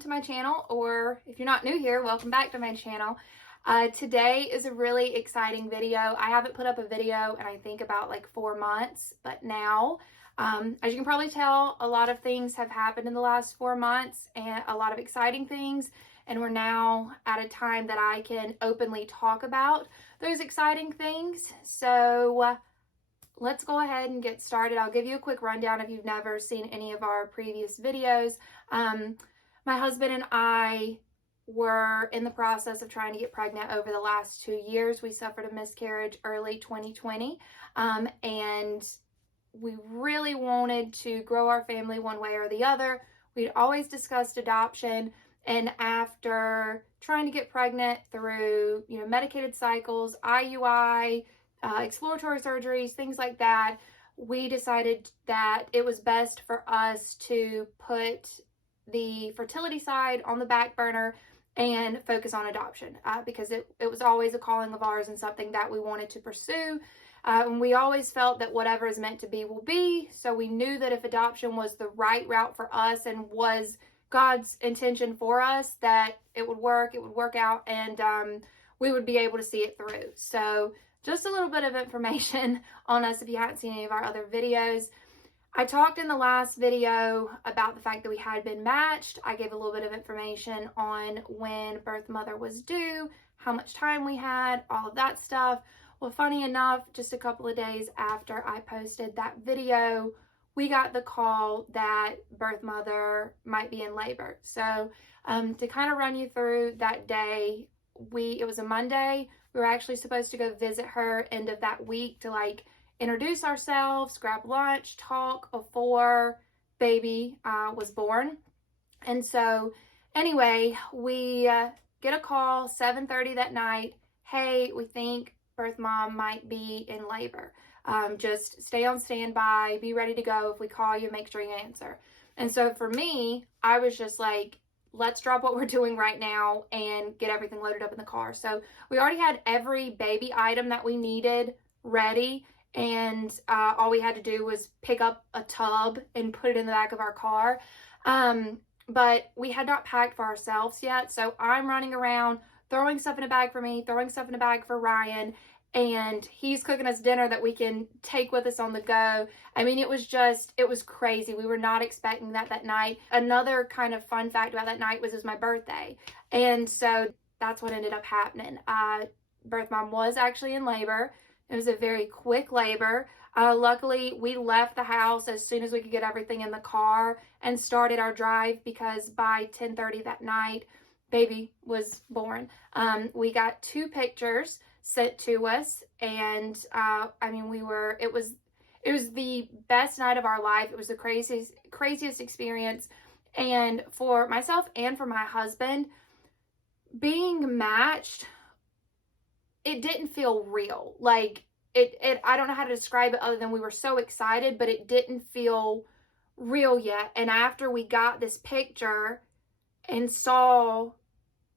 to my channel, or if you're not new here, welcome back to my channel. Today is a really exciting video. I haven't put up a video in I think about like 4 months, but now, as you can probably tell, a lot of things have happened in the last 4 months and a lot of exciting things, and we're now at a time that I can openly talk about those exciting things. So let's go ahead and get started. I'll give you a quick rundown if you've never seen any of our previous videos. My husband and I were in the process of trying to get pregnant over the last 2 years. We suffered a miscarriage early 2020, and we really wanted to grow our family one way or the other. We'd always discussed adoption, and after trying to get pregnant through, medicated cycles, IUI, exploratory surgeries, things like that, we decided that it was best for us to put the fertility side on the back burner and focus on adoption, because it was always a calling of ours and something that we wanted to pursue. And we always felt that whatever is meant to be will be. So we knew that if adoption was the right route for us and was God's intention for us, that it would work out, and we would be able to see it through. So just a little bit of information on us if you haven't seen any of our other videos. I talked in the last video about the fact that we had been matched. I gave a little bit of information on when birth mother was due, how much time we had, all of that stuff. Well, funny enough, just a couple of days after I posted that video, we got the call that birth mother might be in labor. So to kind of run you through that day, it was a Monday. We were actually supposed to go visit her end of that week to introduce ourselves, grab lunch, talk before baby was born. And so anyway, we get a call 7:30 that night. Hey, we think birth mom might be in labor. Just stay on standby, be ready to go. If we call you, make sure you answer. And so for me, I was just like, let's drop what we're doing right now and get everything loaded up in the car. So we already had every baby item that we needed ready, and all we had to do was pick up a tub and put it in the back of our car. But we had not packed for ourselves yet. So I'm running around, throwing stuff in a bag for me, throwing stuff in a bag for Ryan, and he's cooking us dinner that we can take with us on the go. I mean, it was crazy. We were not expecting that night. Another kind of fun fact about that night was it was my birthday. And so that's what ended up happening. Birth mom was actually in labor. It was a very quick labor. Luckily, we left the house as soon as we could get everything in the car and started our drive, because by 10:30 that night, baby was born. We got 2 pictures sent to us, and it was the best night of our life. It was the craziest experience. And for myself and for my husband, being matched, it didn't feel real. I don't know how to describe it other than we were so excited, but it didn't feel real yet. And after we got this picture and saw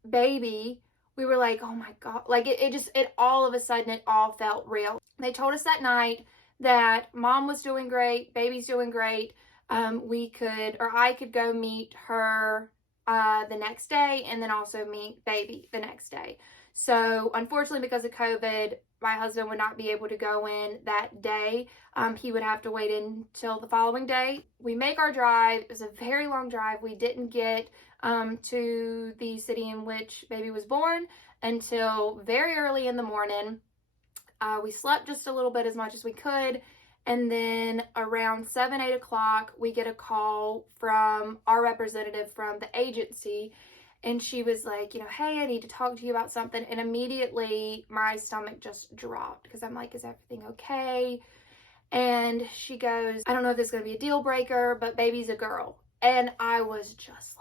baby, we were like, oh my God, it all of a sudden, it all felt real. They told us that night that mom was doing great, baby's doing great. I could go meet her the next day, and then also meet baby the next day. So unfortunately, because of COVID, my husband would not be able to go in that day. He would have to wait until the following day. We make our drive. It was a very long drive. We didn't get to the city in which baby was born until very early in the morning. We slept just a little bit, as much as we could. And then around 7-8 o'clock, we get a call from our representative from the agency. And she was like, hey, I need to talk to you about something. And immediately my stomach just dropped, because I'm like, is everything okay? And she goes, I don't know if this is going to be a deal breaker, but baby's a girl. And I was just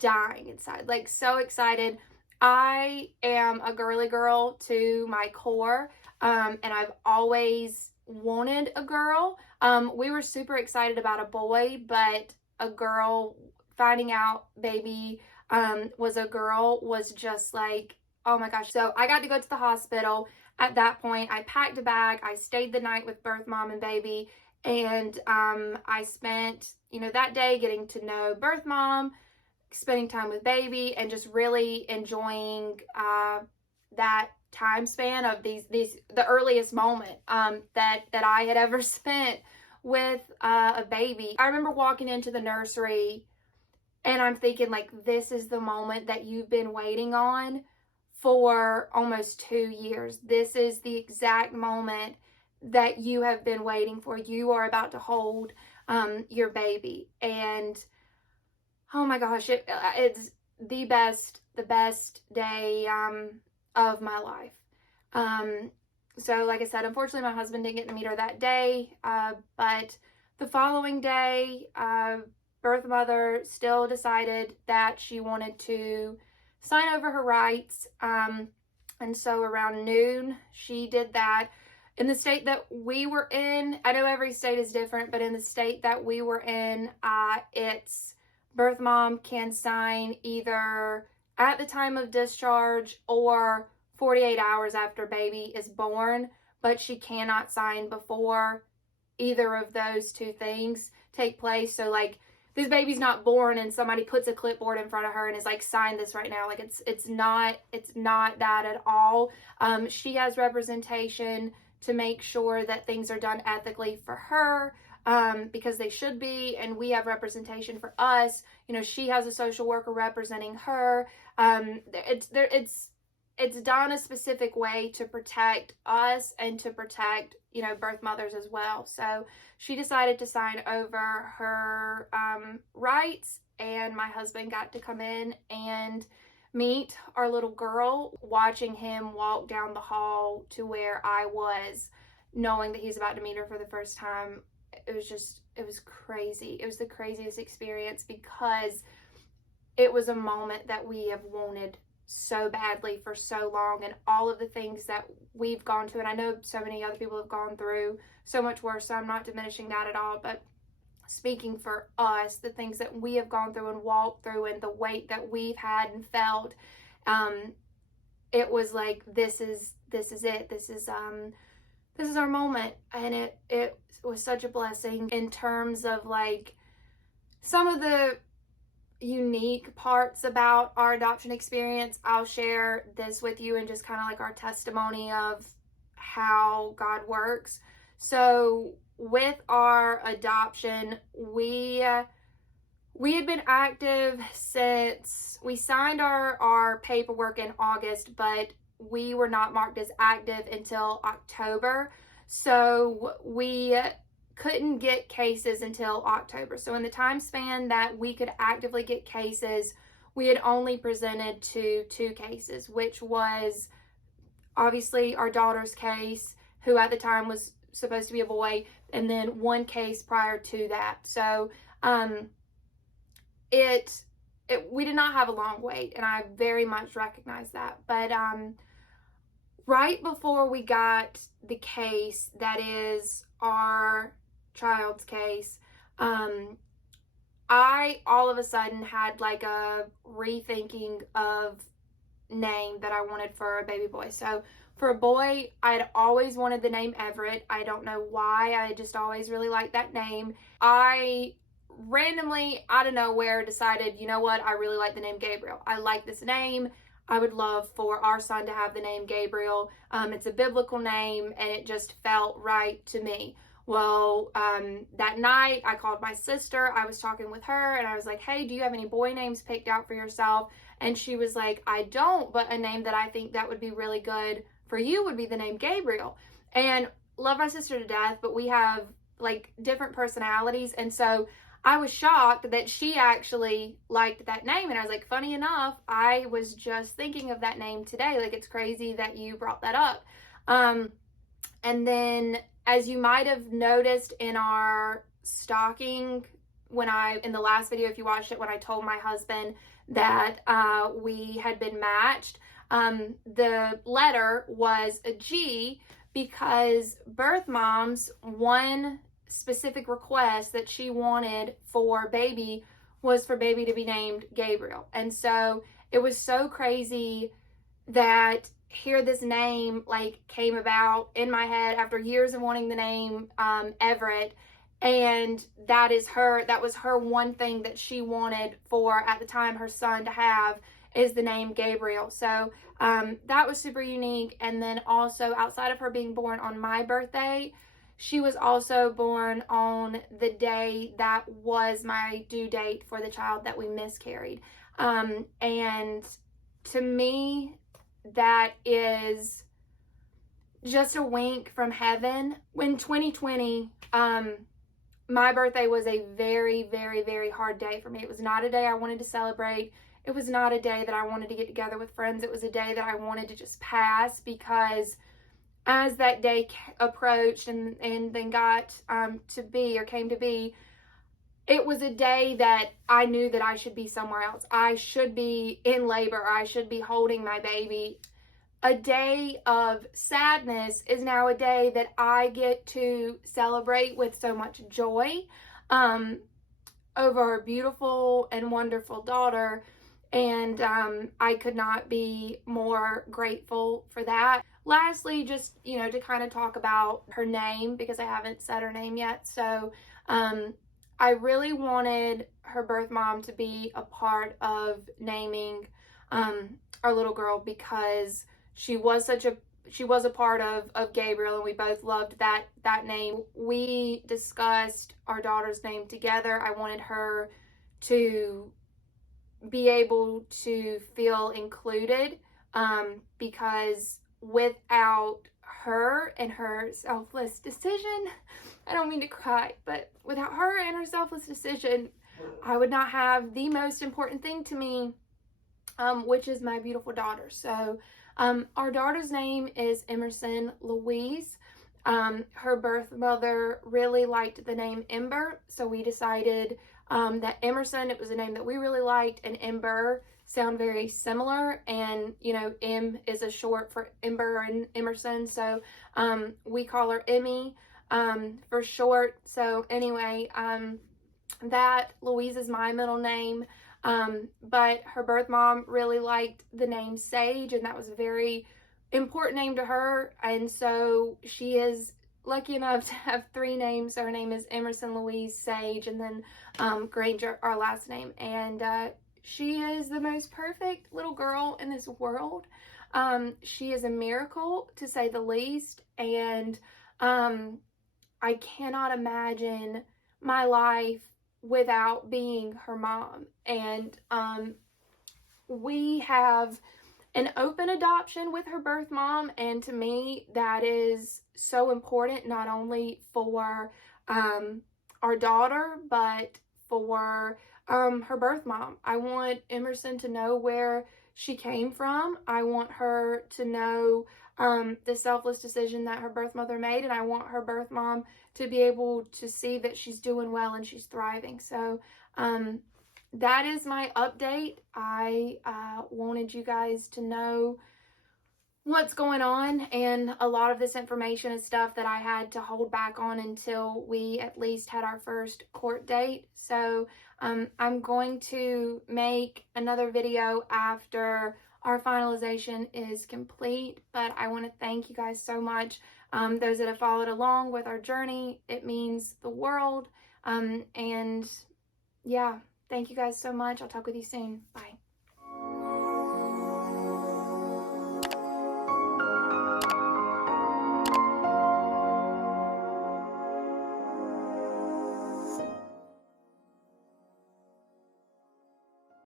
dying inside, so excited. I am a girly girl to my core, and I've always wanted a girl. We were super excited about a boy, but a girl, finding out baby was a girl, was just oh my gosh. So I got to go to the hospital. At that point, I packed a bag. I stayed the night with birth mom and baby, and I spent, that day getting to know birth mom, spending time with baby and just really enjoying that time span of the earliest moment that I had ever spent with a baby. I remember walking into the nursery and I'm thinking, like, this is the moment that you've been waiting on for almost 2 years. This is the exact moment that you have been waiting for. You are about to hold your baby. And oh my gosh, it's the best day of my life. So like I said, unfortunately my husband didn't get to meet her that day, but the following day, birth mother still decided that she wanted to sign over her rights, and so around noon she did that. In the state that we were in, I know every state is different, but in the state that we were in, it's birth mom can sign either at the time of discharge or 48 hours after baby is born, but she cannot sign before either of those two things take place. So like, this baby's not born and somebody puts a clipboard in front of her and is like, sign this right now. Like, it's not that at all. She has representation to make sure that things are done ethically for her, because they should be, and we have representation for us. You know, she has a social worker representing her. It's done a specific way to protect us and to protect, you know, birth mothers as well. So she decided to sign over her rights, and my husband got to come in and meet our little girl, watching him walk down the hall to where I was, knowing that he's about to meet her for the first time. It was crazy. It was the craziest experience because it was a moment that we have wanted so badly for so long, and all of the things that we've gone through, and I know so many other people have gone through so much worse, so I'm not diminishing that at all, but speaking for us, the things that we have gone through and walked through and the weight that we've had and felt, it was like, this is it. This is our moment. And it was such a blessing in terms of like some of the unique parts about our adoption experience. I'll share this with you and just kind of like our testimony of how God works. So with our adoption, we had been active since we signed our paperwork in August, but we were not marked as active until October. So we couldn't get cases until October. So in the time span that we could actively get cases, we had only presented to 2 cases, which was obviously our daughter's case, who at the time was supposed to be a boy, and then 1 case prior to that. So we did not have a long wait, and I very much recognize that. But right before we got the case that is our child's case, I all of a sudden had like a rethinking of name that I wanted for a baby boy. So for a boy, I'd always wanted the name Everett. I don't know why. I just always really liked that name. I randomly, out of nowhere, decided, you know what, I really like the name Gabriel. I like this name. I would love for our son to have the name Gabriel. It's a biblical name, and it just felt right to me. Well, that night I called my sister. I was talking with her and I was like, hey, do you have any boy names picked out for yourself? And she was like, I don't, but a name that I think that would be really good for you would be the name Gabriel. And love my sister to death, but we have like different personalities. And so I was shocked that she actually liked that name. And I was like, funny enough, I was just thinking of that name today. Like, it's crazy that you brought that up. And then, as you might have noticed in our stalking, in the last video, if you watched it, when I told my husband that we had been matched, the letter was a G, because birth mom's one specific request that she wanted for baby was for baby to be named Gabriel. And so it was so crazy that here this name like came about in my head after years of wanting the name Everett, And that was her one thing that she wanted for, at the time, her son to have, is the name Gabriel. So that was super unique. And then also, outside of her being born on my birthday, she was also born on the day that was my due date for the child that we miscarried. And to me, that is just a wink from heaven. When 2020, my birthday was a very, very, very hard day for me. It was not a day I wanted to celebrate. It was not a day that I wanted to get together with friends. It was a day that I wanted to just pass, because as that day approached and then got to be, or came to be, it was a day that I knew that I should be somewhere else. I should be in labor. I should be holding my baby. A day of sadness is now a day that I get to celebrate with so much joy over our beautiful and wonderful daughter. And I could not be more grateful for that. Lastly, just, to kind of talk about her name, because I haven't said her name yet. So I really wanted her birth mom to be a part of naming our little girl, because she was a part of Gabriel, and we both loved that name. We discussed our daughter's name together. I wanted her to be able to feel included, because without her and her selfless decision, I don't mean to cry, but without her and her selfless decision, I would not have the most important thing to me, which is my beautiful daughter. So our daughter's name is Emerson Louise. Her birth mother really liked the name Ember, so we decided that Emerson, it was a name that we really liked, and Ember sound very similar, and M is a short for Ember and Emerson, so we call her Emmy for short. So anyway, that Louise is my middle name. But her birth mom really liked the name Sage, and that was a very important name to her. And so she is lucky enough to have 3 names. So her name is Emerson Louise Sage, and then Granger, our last name. And she is the most perfect little girl in this world. She is a miracle, to say the least. And I cannot imagine my life without being her mom. And we have an open adoption with her birth mom, and to me that is so important, not only for our daughter, but for her birth mom. I want Emerson to know where she came from. I want her to know the selfless decision that her birth mother made, and I want her birth mom to be able to see that she's doing well and she's thriving. So that is my update. I wanted you guys to know what's going on, and a lot of this information is stuff that I had to hold back on until we at least had our first court date. So I'm going to make another video after our finalization is complete, but I want to thank you guys so much. Those that have followed along with our journey, it means the world. And yeah, thank you guys so much. I'll talk with you soon. Bye.